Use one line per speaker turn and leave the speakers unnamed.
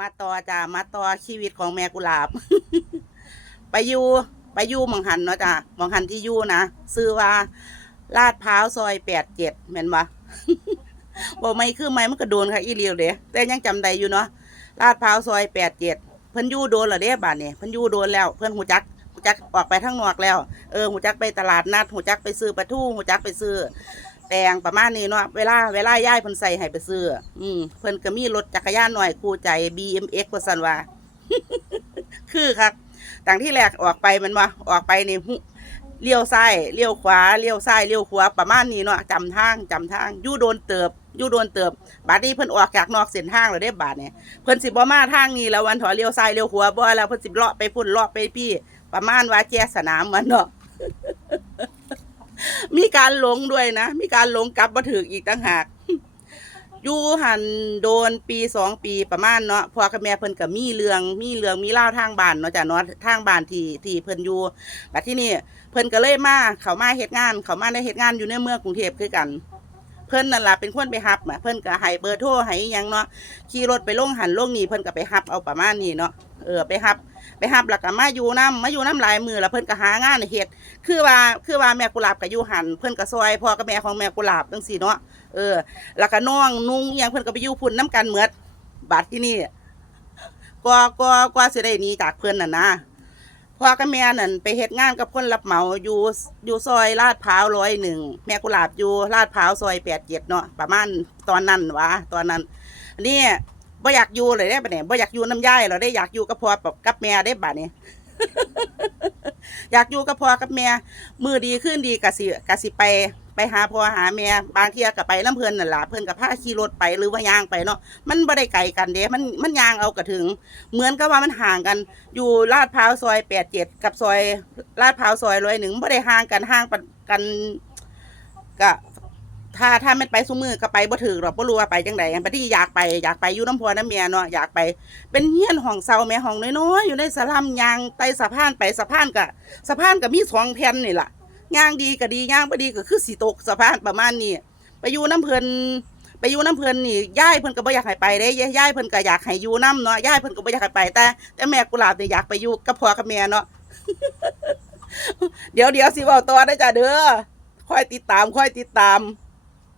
มาต่อจ้ามาต่อชีวิตของแม่กุหลาบ ไปอยู่ไปอยู่มองหันเนาะจ้ามองหันที่อยู่นะซื้อว่าลาดพร้าวซอยแปดเจ็ดแม่นบ่บอกไม่คือไม่มันก็โดนค่ะอีเลียวเด้แต่ยังจำได้อยู่เนาะลาดพร้าวซอยแปดเจ็ดเพิ่นยู่โดนเหรอเด้บาดนี่ยเพิ่นยู่โดนแล้วเพิ่นหูจักหูจักออกไปทางนอกแล้ว เออหูจักไปตลาดนัดหูจักไปซื้อปลาทูหูจักไปซื้อ แตงประมาณนี้เนาะเวลาเวลาย้ายเพิ่นใส่ให้ไปซื้ออืมเพิ่นก็มีรถจักรยานหน่อยคู่ใจ BMX ว่าซั่นว่าคือครับต่างที่แรกออกไปมันว่าออกไปนี่หุเลี้ยวซ้ายเลี้ยวขวาเลี้ยวซ้ายเลี้ยวขวาประมาณนี้เนาะจำทางจำทางยู่โดนเติบยู่โดนเติบบัดนี้เพิ่นออกจากนอกเส้นทางแล้วเด้บาดเนี่ยเพิ่นสิบ่มาทางนี้แล้ววันถอยเลี้ยวซ้ายเลี้ยวขวาบ่แล้วเพิ่นสิเลาะไปพุ่นเลาะไปพี่ ประมาณว่าแจสนามมันเนาะ มีการหลงด้วยนะ มีการหลงกลับมาถึงอีกต่างหากอยู่หันโดนปีสองปีประมาณเนาะพอกับแม่เพิ่นก็มีเรื่องมีเรื่องมีเล่าทางบ้านเนาะจ้ะเนาะทางบ้านที่ที่เพิ่นอยู่บัดที่นี่เพิ่นก็เลยมาเขามาเฮ็ดงาน เขามาในเฮ็ดงานอยู่ในเมืองกรุงเทพคือกัน เพิ่นนั่นล่ะเป็นคนไปฮับอะเพิ่นก็ให้เบอร์โทรให้อิหยังเนาะขี่รถไปลงหันลงนี่เพิ่นก็ไปฮับเอาประมาณนี้เนาะเออไปฮับ ไปฮับแล้วก็มาอยู่น้ำมาอยู่น้ำหลายมือแล้วเพิ่นก็หางานเฮ็ดคือว่าคือว่าแม่กุหลาบกับยูหันเพิ่นก็ซอยพ่อกับแม่ของแม่กุหลาบจังซี่เนาะเออ แล้วก็น้องนุ่งอิหยังเพิ่นก็ไปอยู่พุ่นน้ำกันเหมือดบาดที่นี่กว่าก็กว่าสิได้หนีจากเพิ่นน่ะนะพ่อกับแม่นั่นไปเฮ็ดงานกับคนรับเหมาอยู่อยู่ซอยลาดพร้าวร้อยหนึ่งแม่กุหลาบอยู่ลาดพร้าวซอยแปดเจ็ดเนาะประมาณตอนนั้นวะตอนนั้นนี่ บ่อยากอยู่เลยได้ปะเนี่ยบ่อยากอยู่น้ำย่ายเราได้อยากอยู่กับพ่อกับแม่ได้บัดนี้อยากอยู่กับพ่อกับแม่มือดีขึ้นดีกะสิกะสิไปไปหาพ่อหาแม่บางเที่ยก็ไปน้ำเพลินนั่นล่ะเพิ่นกับพาขี่รถไปหรือว่ายางไปเนาะมันบ่ได้ไกลกันเด้มันมันยางเอากระถึง เหมือนกับว่ามันห่างกัน อยู่ลาดพร้าวซอยแปดเจ็ดกับซอยลาดพร้าวซอยร้อยหนึ่งบ่ได้ห่างกันห่างกันก็ ถ้าถ้าไมันไปซุมือก็ไปบ่ถึงหรอกบ่รู้ว่าไปจังไดบัดนี้อยากไปอยากไปอยู่น้ำพ่อน้ำแม่เนาะอยากไป เป็นเฮียนห้องเซาแม่ห้องน้อยๆอยู่ในสลัมยางไตสะพานไปสะพานก็สะพานก็มีสองแผ่นนี่ล่ะย่างดีก็ดีย่างบ่ดีก็คือสิตกสะพานประมาณนี้ไปอยู่น้ำเพิ่นไปอยู่น้ำเพิ่นนี่ย่ายเพิ่นก็บ่อยากให้ไปเด้ย่ายเพิ่นก็อยากให้อยู่น้ำเนาะย่ายเพิ่นก็บ่อยากให้ไปแต่แต่แม่กุหลาบนี่อยากไปอยู่กับพ่อกับแม่เนาะเดี๋ยวเดี๋ยวสิเว้าต่อได้จ้ะเด้อค่อยติดตามค่อยติดตาม